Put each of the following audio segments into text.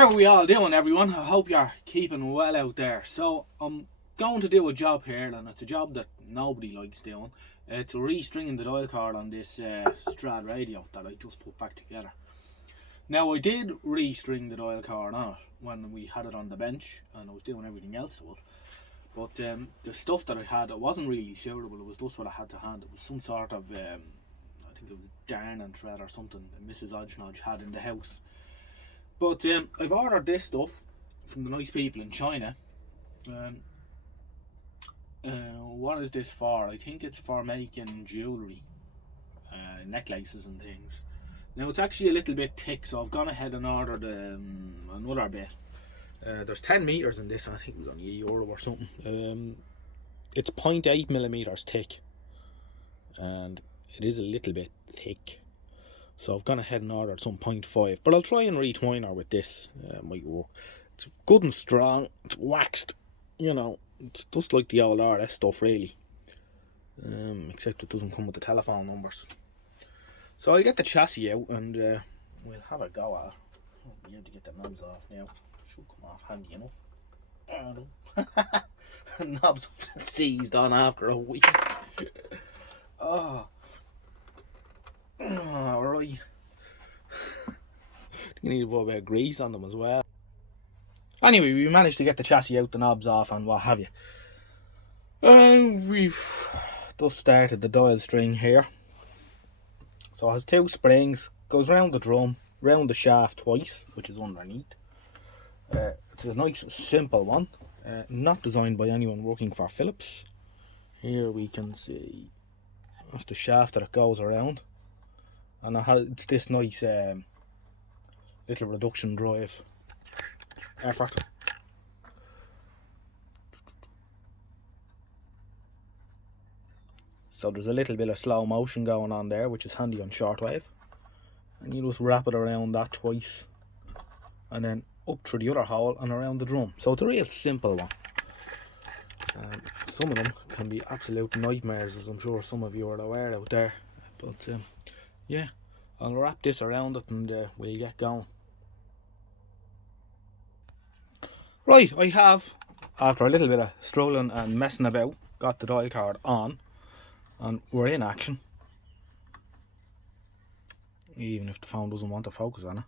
How are we all doing, everyone? I hope you're keeping well out there. So, I'm going to do a job here, and it's a job that nobody likes doing. It's restringing the dial card on this Strad radio that I just put back together. Now, I did restring the dial card on it when we had it on the bench, and I was doing everything else to it. But the stuff that I had, it wasn't really suitable. It was just what I had to hand. It was some sort of, I think it was darn and thread or something that Mrs. Ojnoj had in the house. But I've ordered this stuff from the nice people in China. What is this for? I think it's for making jewellery, necklaces and things. Now it's actually a little bit thick, so I've gone ahead and ordered another bit. There's 10 metres in this, and I think it was only €1 or something. It's 0.8 millimetres thick, and it is a little bit thick. So I've gone ahead and ordered some 0.5, but I'll try and retwine her with this. Might work. It's good and strong. It's waxed. You know, it's just like the old RS stuff, really. Except it doesn't come with the telephone numbers. So I'll get the chassis out and we'll have a go at it. I'll be able to get the knobs off now. Should come off handy enough. Knobs seized on after a week. Oh. Alright. You need to put a bit of grease on them as well. Anyway, we managed to get the chassis out, the knobs off, and what have you. We've just started the dial string here. So it has two springs, goes round the drum, round the shaft twice, which is underneath. It's a nice simple one, not designed by anyone working for Philips. Here we can see that's the shaft that it goes around. And it's this nice little reduction drive effort. So there's a little bit of slow motion going on there, which is handy on shortwave. And you just wrap it around that twice, and then up through the other hole and around the drum. So it's a real simple one. Some of them can be absolute nightmares, as I'm sure some of you are aware out there. But yeah, I'll wrap this around it and we'll get going. Right, I have, after a little bit of strolling and messing about, got the dial card on and we're in action. Even if the phone doesn't want to focus on it.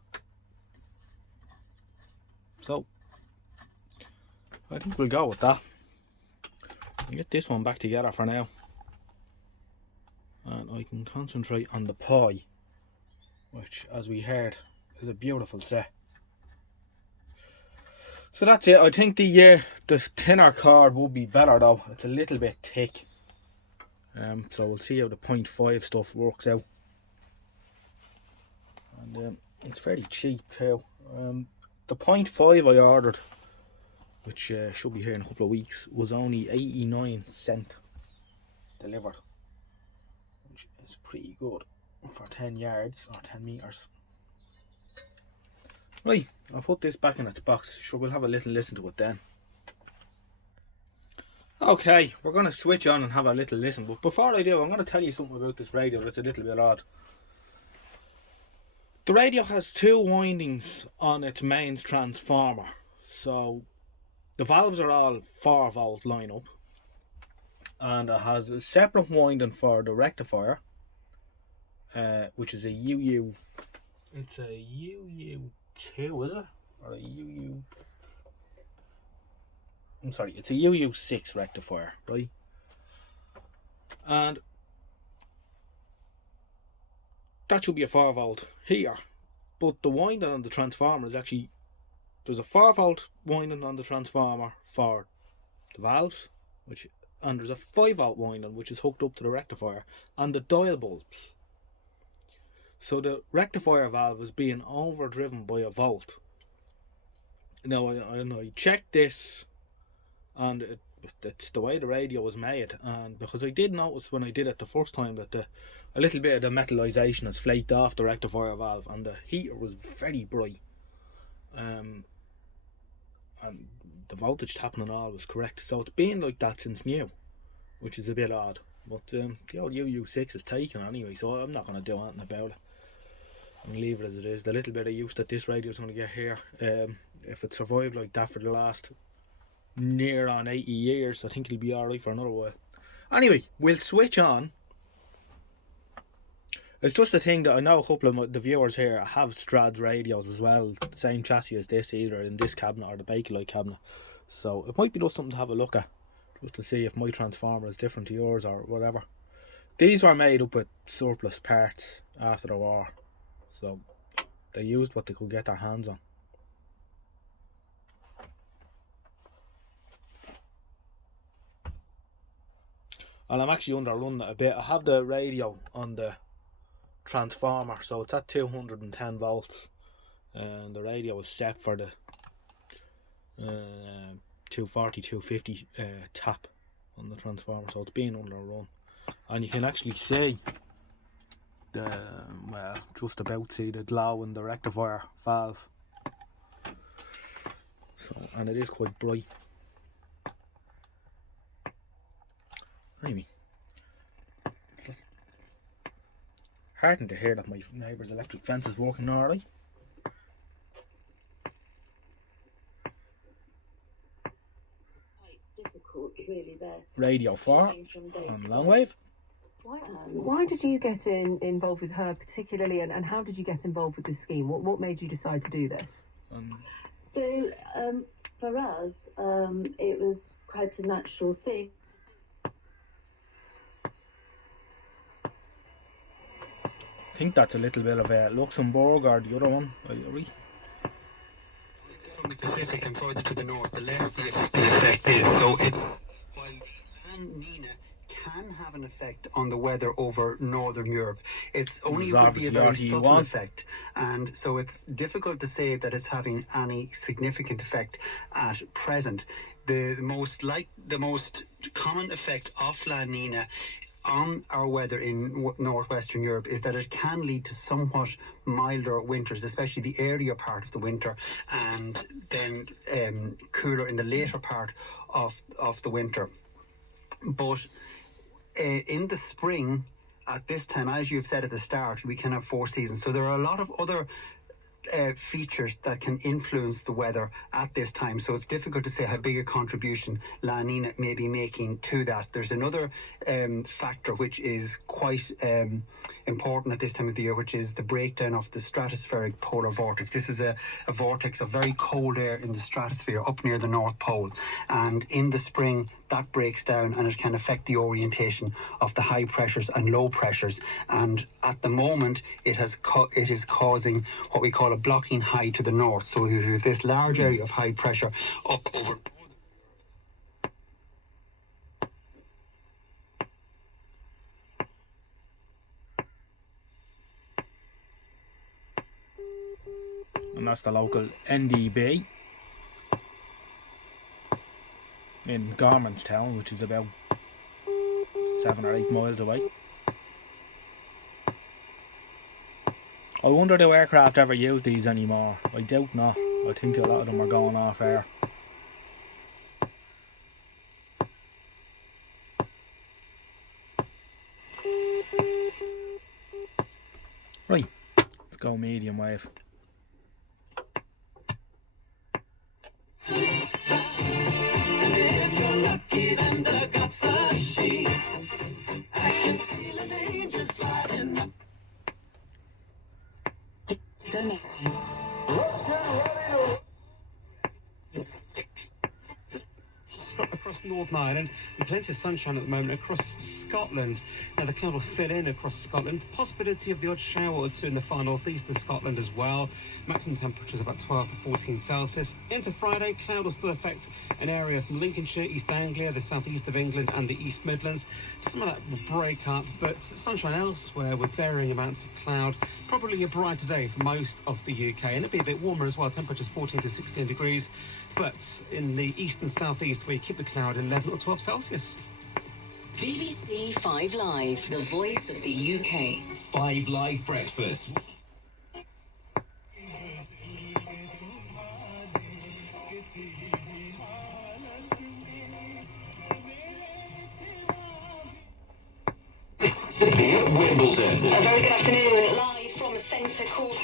So, I think we'll go with that. I'll get this one back together for now. And I can concentrate on the pie, which, as we heard, is a beautiful set. So that's it. I think the thinner cord would be better though. It's a little bit thick. So we'll see how the 0.5 stuff works out. And it's very cheap too. The 0.5 I ordered, which should be here in a couple of weeks, was only 89 cents delivered, which is pretty good for 10 yards or 10 metres. Right, I'll put this back in its box. Sure, we'll have a little listen to it then. Okay, we're going to switch on and have a little listen, but before I do, I'm going to tell you something about this radio that's a little bit odd. The radio has two windings on its mains transformer, so the valves are all 4-volt line up, and it has a separate winding for the rectifier, which is a UU. It's a UU2, is it? Or a UU? I'm sorry, it's a UU6 rectifier, right? And that should be a 4-volt here, but the winding on the transformer is actually, there's a 4-volt winding on the transformer for the valves, and there's a 5-volt winding which is hooked up to the rectifier and the dial bulbs. So the rectifier valve is being overdriven by a volt. Now I checked this, and it's the way the radio was made, and because I did notice when I did it the first time that a little bit of the metallization has flaked off the rectifier valve, and the heater was very bright, and the voltage tapping and all was correct. So it's been like that since new, which is a bit odd, but the old UU6 is taken anyway, so I'm not going to do anything about it. and leave it as it is. The little bit of use that this radio is going to get here, if it survived like that for the last near on 80 years, I think it'll be alright for another while. Anyway, we'll switch on. It's just a thing that I know a couple of the viewers here have Strad radios as well, the same chassis as this, either in this cabinet or the Bakelite cabinet. So it might be just something to have a look at, just to see if my transformer is different to yours or whatever. These were made up with surplus parts after the war, so they used what they could get their hands on. And I'm actually underrunning it a bit. I have the radio on the transformer, so it's at 210 volts, and the radio is set for the 240, 250 tap on the transformer, so it's being underrun. And you can actually see just about see the glow in the rectifier valve. So, and it is quite bright. Anyway, heartened to hear that my neighbour's electric fence is working alright. Difficult, really, there. Radio 4 on long wave. Why did you get involved with her particularly, and how did you get involved with this scheme? What made you decide to do this? So for us, it was quite a natural thing. I think that's a little bit of a Luxembourg or the other one. From the Pacific and further to the north, the less the effect is. So it's while La Nina can have an effect on the weather over Northern Europe, it's only going to be a very subtle effect, and so it's difficult to say that it's having any significant effect at present. The most common effect of La Nina on our weather in northwestern Europe is that it can lead to somewhat milder winters, especially the earlier part of the winter, and then cooler in the later part of the winter. But in the spring, at this time, as you've said at the start, we can have 4 seasons. So there are a lot of other features that can influence the weather at this time, so it's difficult to say how big a contribution La Nina may be making to that. There's another factor which is quite important at this time of the year, which is the breakdown of the stratospheric polar vortex. This is a vortex of very cold air in the stratosphere up near the North Pole, and in the spring that breaks down and it can affect the orientation of the high pressures and low pressures, and at the moment it is causing what we call a blocking high to the north. So you have this large area of high pressure up over. And that's the local NDB in Gormanstown, which is about 7 or 8 miles away. I wonder, do aircraft ever use these anymore? I doubt not. I think a lot of them are going off air. Right, let's go medium wave. Across Northern Ireland, and plenty of sunshine at the moment across Scotland. Now the cloud will fill in across Scotland. Possibility of the odd shower or two in the far northeast of Scotland as well. Maximum temperatures about 12 to 14 Celsius. Into Friday, cloud will still affect an area from Lincolnshire, East Anglia, the southeast of England and the East Midlands. Some of that will break up, but sunshine elsewhere with varying amounts of cloud. Probably a brighter day for most of the UK, and it'll be a bit warmer as well. Temperatures 14 to 16 degrees. But in the east and southeast, we keep the cloud 11 or 12 Celsius. BBC 5 Live, the voice of the UK. 5 Live Breakfast. Wimbledon. A very good afternoon, live from a centre called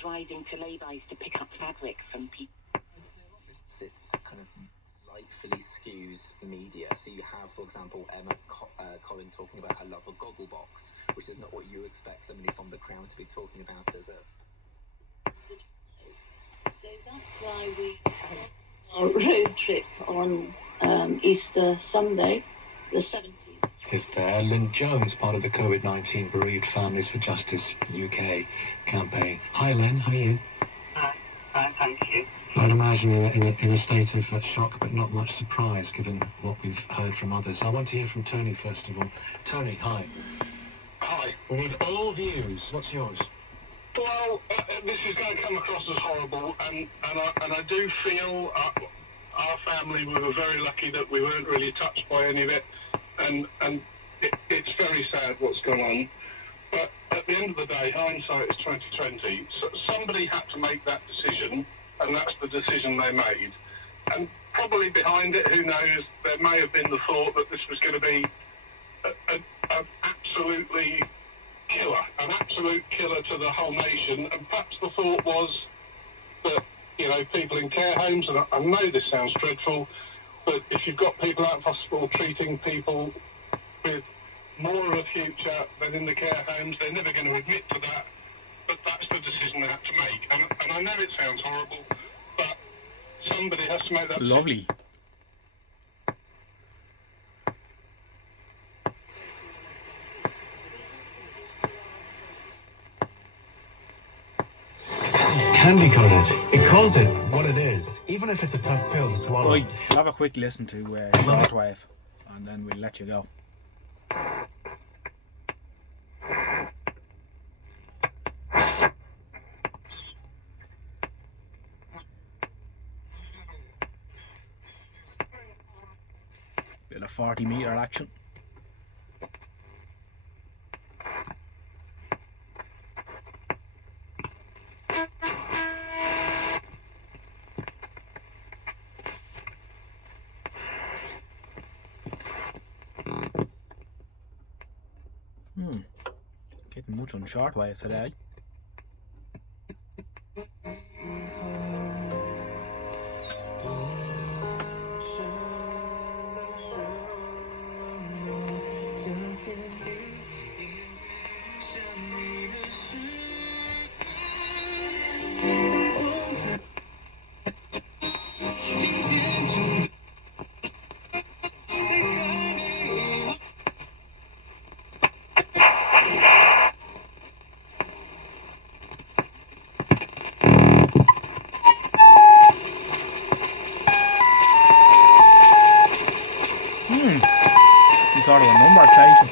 driving to lay-bys to pick up fabric from people. It's kind of rightfully skews media. So you have, for example, Emma Collin talking about her love of Gogglebox, which is not what you expect somebody from the Crown to be talking about as a... So that's why we our road trip on Easter Sunday, the 17th. Is there Lynn Jones, part of the COVID-19 Bereaved Families for Justice UK campaign. Hi Lynn, how are you? Hi, thank you. I'd imagine you're in a state of shock, but not much surprise given what we've heard from others. I want to hear from Tony first of all. Tony, hi. Hi. We need all views. What's yours? Well, this is going to come across as horrible, and I do feel our family, we were very lucky that we weren't really touched by any of it, and it's very sad what's gone on. But at the end of the day, hindsight is 2020. So somebody had to make that decision, and that's the decision they made. And probably behind it, who knows, there may have been the thought that this was going to be an absolutely killer, an absolute killer to the whole nation. And perhaps the thought was that, you know, people in care homes, and I know this sounds dreadful, but if you've got people out of hospital treating people with more of a future than in the care homes, they're never going to admit to that, but that's the decision they have to make. And I know it sounds horrible, but somebody has to make that Lovely. Candy coated. It calls it what it is, even if it's a tough pill to swallow. Right, we'll have a quick listen to Shortwave, and then we'll let you go. Bit of 40-meter action. Getting much on shortwave today. Some sort of a number station.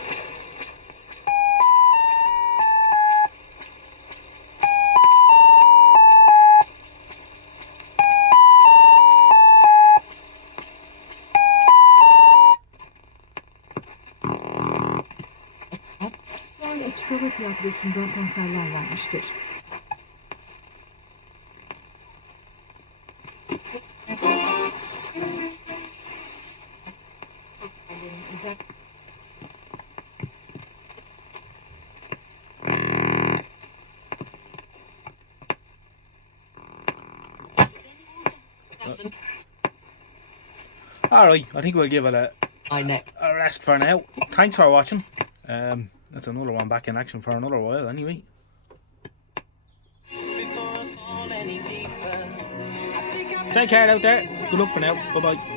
Alright, I think we'll give it a rest for now. Thanks for watching. That's another one back in action for another while anyway. Take care out there. Good luck for now. Bye bye.